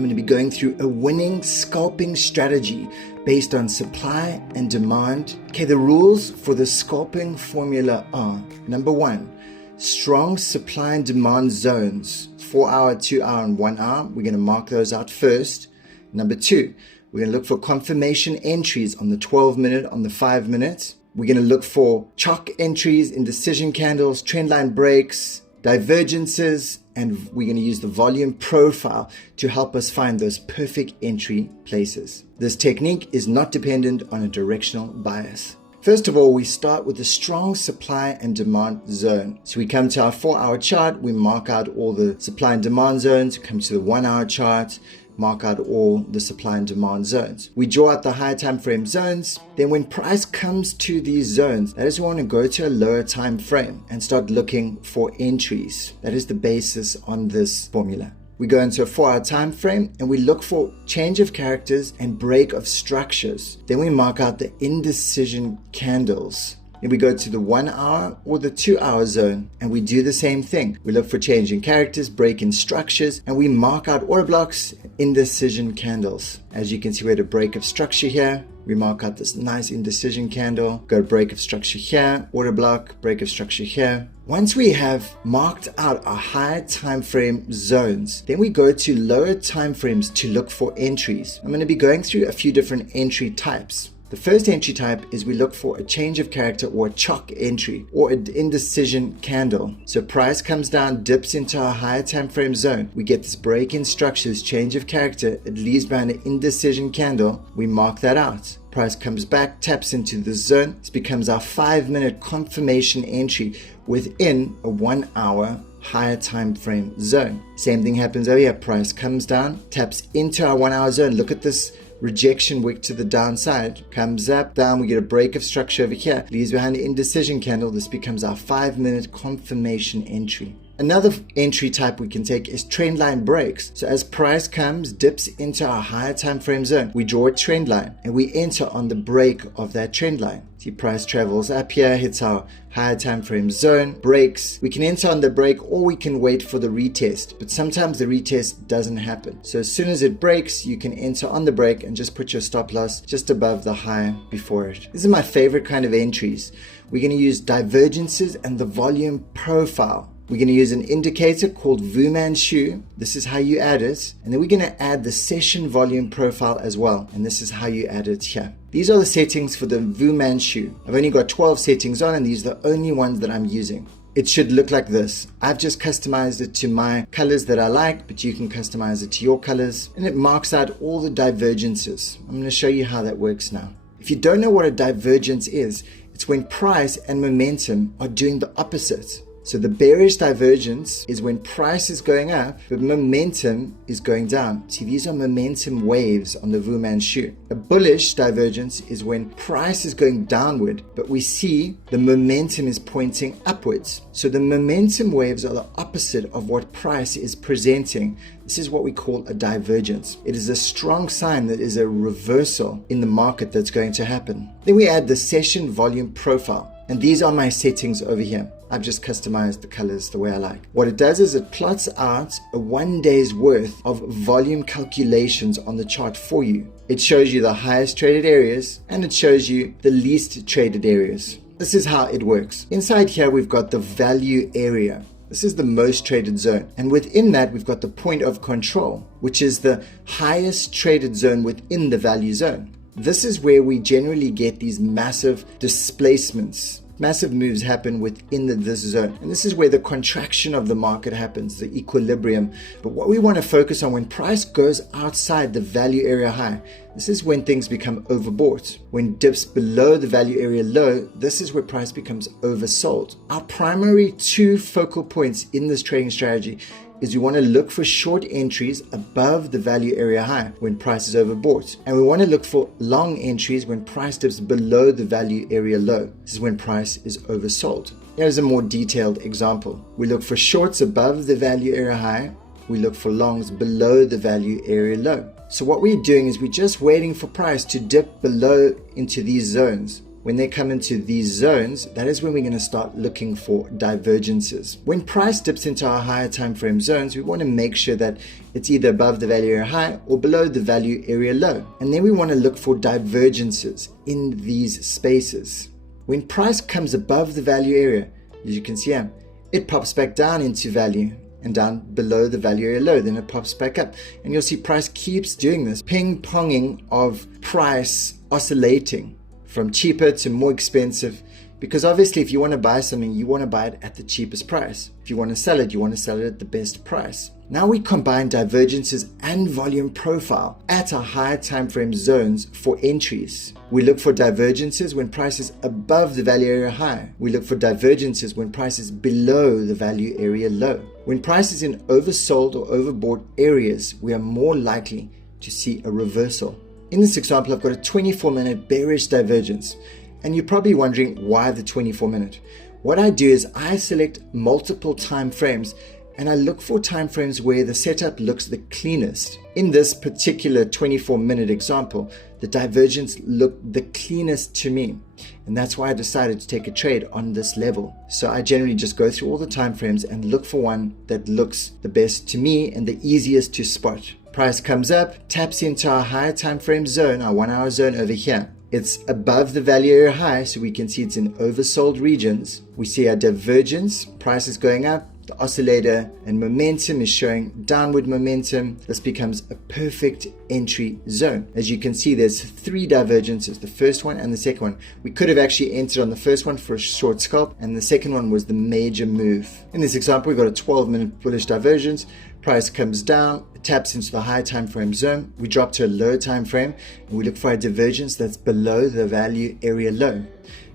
I'm going to be going through a winning scalping strategy based on supply and demand. Okay, the rules for the scalping formula are: number one, strong supply and demand zones, 4 hour, 2 hour, and 1 hour. We're going to mark those out first. Number two, we're going to look for confirmation entries on the 12-minute, on the 5-minute. We're going to look for Choch entries, indecision candles, trendline breaks, divergences, and we're going to use the volume profile to help us find those perfect entry places. This technique is not dependent on a directional bias. First of all, we start with a strong supply and demand zone. So we come to our 4-hour chart, we mark out all the supply and demand zones, come to the 1-hour chart, mark out all the supply and demand zones. We draw out the higher time frame zones. Then when price comes to these zones, that is, we want to go to a lower time frame and start looking for entries. That is the basis on this formula. We go into a 4-hour time frame and we look for change of characters and break of structures. Then we mark out the indecision candles. Then we go to the 1 hour or the 2-hour zone and we do the same thing. We look for change in characters, break in structures, and we mark out order blocks, indecision candles. As you can see, we had a break of structure here. We mark out this nice indecision candle, go to break of structure here, order block, break of structure here. Once we have marked out our higher time frame zones, then we go to lower time frames to look for entries. I'm going to be going through a few different entry types. The first entry type is we look for a change of character or a Choch entry or an indecision candle. So price comes down, dips into our higher time frame zone. We get this break in structures, change of character. It leaves behind an indecision candle. We mark that out. Price comes back, taps into the zone. This becomes our 5-minute confirmation entry within a 1 hour higher time frame zone. Same thing happens over here. Price comes down, taps into our 1 hour zone. Look at this rejection wick to the downside, comes up, down, we get a break of structure over here, leaves behind the indecision candle. This becomes our 5-minute confirmation entry. Another entry type we can take is trendline breaks. So as price comes, dips into our higher time frame zone, we draw a trend line and we enter on the break of that trend line. See, price travels up here, hits our higher time frame zone, breaks. We can enter on the break or we can wait for the retest, but sometimes the retest doesn't happen. So as soon as it breaks, you can enter on the break and just put your stop loss just above the high before it. This is my favorite kind of entries. We're going to use divergences and the volume profile. We're going to use an indicator called Wu Manchu. This is how you add it. And then we're going to add the session volume profile as well. And this is how you add it here. These are the settings for the Wu Manchu. I've only got 12 settings on and these are the only ones that I'm using. It should look like this. I've just customized it to my colors that I like, but you can customize it to your colors. And it marks out all the divergences. I'm going to show you how that works now. If you don't know what a divergence is, it's when price and momentum are doing the opposite. So the bearish divergence is when price is going up, but momentum is going down. See, these are momentum waves on the Wu Manchu. A bullish divergence is when price is going downward, but we see the momentum is pointing upwards. So the momentum waves are the opposite of what price is presenting. This is what we call a divergence. It is a strong sign that is a reversal in the market that's going to happen. Then we add the session volume profile. And these are my settings over here. I've just customized the colors the way I like. What it does is it plots out a 1 day's worth of volume calculations on the chart for you. It shows you the highest traded areas and it shows you the least traded areas. This is how it works. Inside here, we've got the value area. This is the most traded zone. And within that, we've got the point of control, which is the highest traded zone within the value zone. This is where we generally get these massive displacements. Massive moves happen within this zone. And this is where the contraction of the market happens, the equilibrium. But what we want to focus on when price goes outside the value area high, this is when things become overbought. When dips below the value area low, this is where price becomes oversold. Our primary two focal points in this trading strategy is we want to look for short entries above the value area high when price is overbought. And we want to look for long entries when price dips below the value area low. This is when price is oversold. Here's a more detailed example. We look for shorts above the value area high. We look for longs below the value area low. So what we're doing is we're just waiting for price to dip below into these zones. when they come into these zones, that is when we're going to start looking for divergences. When price dips into our higher time frame zones, we want to make sure that it's either above the value area high or below the value area low. And then we want to look for divergences in these spaces. When price comes above the value area, as you can see here, it pops back down into value and down below the value area low, then it pops back up. And you'll see price keeps doing this ping-ponging of price oscillating from cheaper to more expensive, because obviously if you want to buy something, you want to buy it at the cheapest price. If you want to sell it, you want to sell it at the best price. Now we combine divergences and volume profile at our higher time frame zones for entries. We look for divergences when price is above the value area high. We look for divergences when price is below the value area low. When price is in oversold or overbought areas, we are more likely to see a reversal. In this example, I've got a 24-minute bearish divergence, and you're probably wondering why the 24-minute. What I do is I select multiple time frames, and I look for time frames where the setup looks the cleanest. In this particular 24-minute example, the divergence looked the cleanest to me, and that's why I decided to take a trade on this level. So I generally just go through all the time frames and look for one that looks the best to me and the easiest to spot. Price comes up, taps into our higher time frame zone, our 1 hour zone over here. It's above the value area high, so we can see it's in oversold regions. We see our divergence, price is going up, the oscillator and momentum is showing downward momentum. This becomes a perfect entry zone. As you can see, there's 3 divergences, the first one and the second one. We could have actually entered on the first one for a short scalp, and the second one was the major move. In this example, we've got a 12-minute bullish divergence. Price comes down, taps into the high time frame zone. We drop to a low time frame, and we look for a divergence that's below the value area low.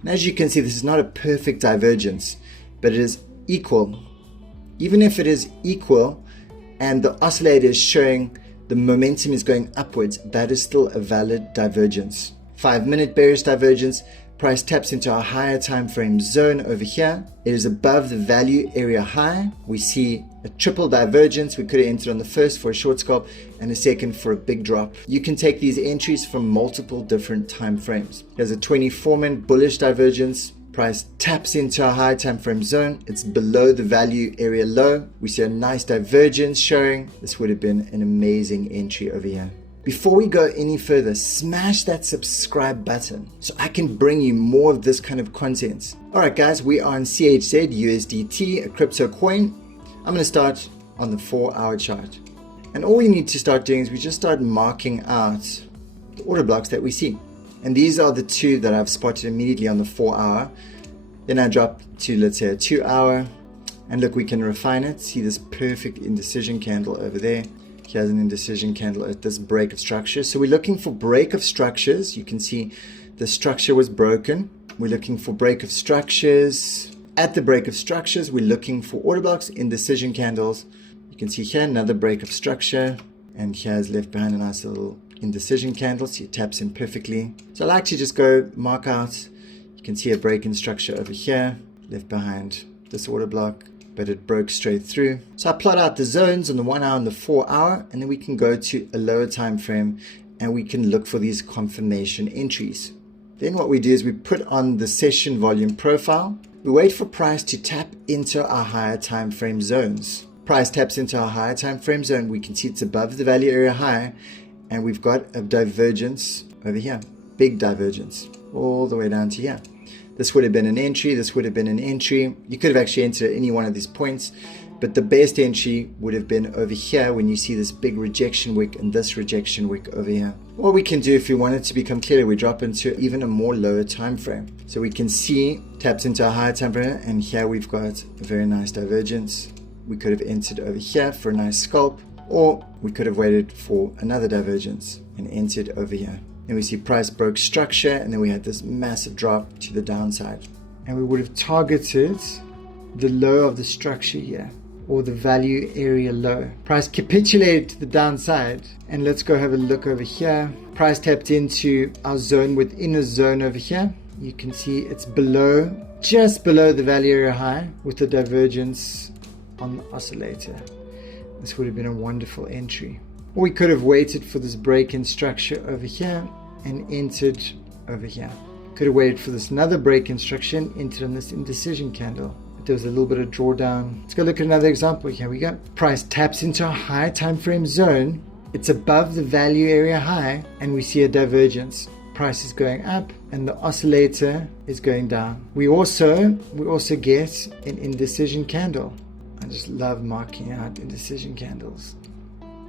And as you can see, this is not a perfect divergence, but it is equal. Even if it is equal and the oscillator is showing the momentum is going upwards, that is still a valid divergence. 5-minute bearish divergence. Price taps into our higher time frame zone over here. It is above the value area high. We see a triple divergence. We could have entered on the first for a short scalp and a second for a big drop. You can take these entries from multiple different time frames. There's a 24-minute bullish divergence. Price taps into our high time frame zone. It's below the value area low. We see a nice divergence showing. This would have been an amazing entry over here. Before we go any further, smash that subscribe button so I can bring you more of this kind of content. Alright guys, we are on CHZ USDT, a crypto coin. I'm going to start on the 4-hour chart. And all we need to start doing is we just start marking out the order blocks that we see. And these are the 2 that I've spotted immediately on the 4-hour. Then I drop to, let's say, a 2-hour. And look, we can refine it. See this perfect indecision candle over there. Here's an indecision candle at this break of structure. So we're looking for break of structures. You can see the structure was broken. We're looking for break of structures. At the break of structures, we're looking for order blocks, indecision candles. You can see here another break of structure. And here's left behind a nice little indecision candle. See, it taps in perfectly. So I like to just go mark out. You can see a break in structure over here, left behind this order block, but it broke straight through. So I plot out the zones on the 1 hour and the 4 hour, and then we can go to a lower time frame and we can look for these confirmation entries. Then what we do is we put on the session volume profile. We wait for price to tap into our higher time frame zones. Price taps into our higher time frame zone. We can see it's above the value area high, and we've got a divergence over here, big divergence, all the way down to here. This would have been an entry, this would have been an entry. You could have actually entered at any one of these points, but the best entry would have been over here when you see this big rejection wick and this rejection wick over here. What we can do if we want it to become clearer, we drop into even a more lower time frame. So we can see taps into a higher time frame, and here we've got a very nice divergence. We could have entered over here for a nice scalp, or we could have waited for another divergence and entered over here. And we see price broke structure, and then we had this massive drop to the downside. And we would have targeted the low of the structure here, or the value area low. Price capitulated to the downside, and let's go have a look over here. Price tapped into our zone within a zone over here. You can see it's below, just below the value area high with the divergence on the oscillator. This would have been a wonderful entry. Or we could have waited for this break in structure over here and entered over here. Could have waited for this another break instruction, entered on this indecision candle. But there was a little bit of drawdown. Let's go look at another example. Here we go. Price taps into a high time frame zone. It's above the value area high, and we see a divergence. Price is going up and the oscillator is going down. We also get an indecision candle. I just love marking out indecision candles.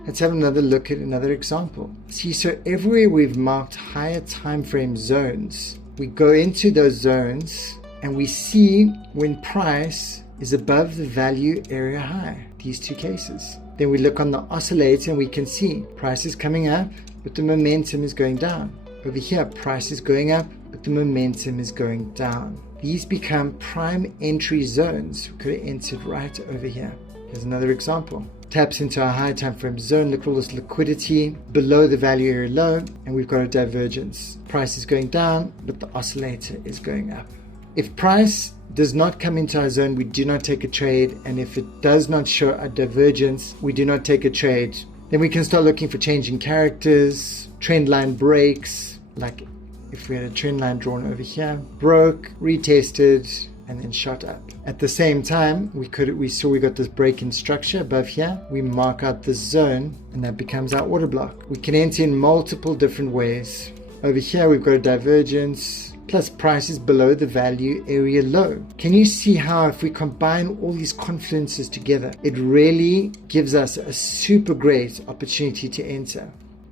Let's have another look at another example. See, so everywhere we've marked higher time frame zones, we go into those zones and we see when price is above the value area high, these two cases. Then we look on the oscillator and we can see price is coming up, but the momentum is going down. Over here, price is going up, but the momentum is going down. These become prime entry zones. We could have entered right over here. Here's another example. Taps into a high time frame zone. Look at all this liquidity below the value area low, and we've got a divergence. Price is going down, but the oscillator is going up. If price does not come into our zone, we do not take a trade, and if it does not show a divergence, we do not take a trade. Then we can start looking for changing characters, trend line breaks, like if we had a trend line drawn over here, broke, retested, and then shot up. At the same time, we saw we got this break in structure above here. We mark out this zone, and that becomes our order block. We can enter in multiple different ways. Over here, we've got a divergence, plus prices below the value area low. Can you see how if we combine all these confluences together, it really gives us a super great opportunity to enter?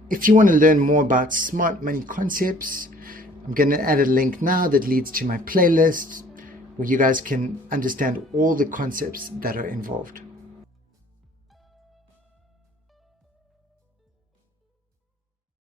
If you want to learn more about smart money concepts, I'm going to add a link now that leads to my playlist where you guys can understand all the concepts that are involved.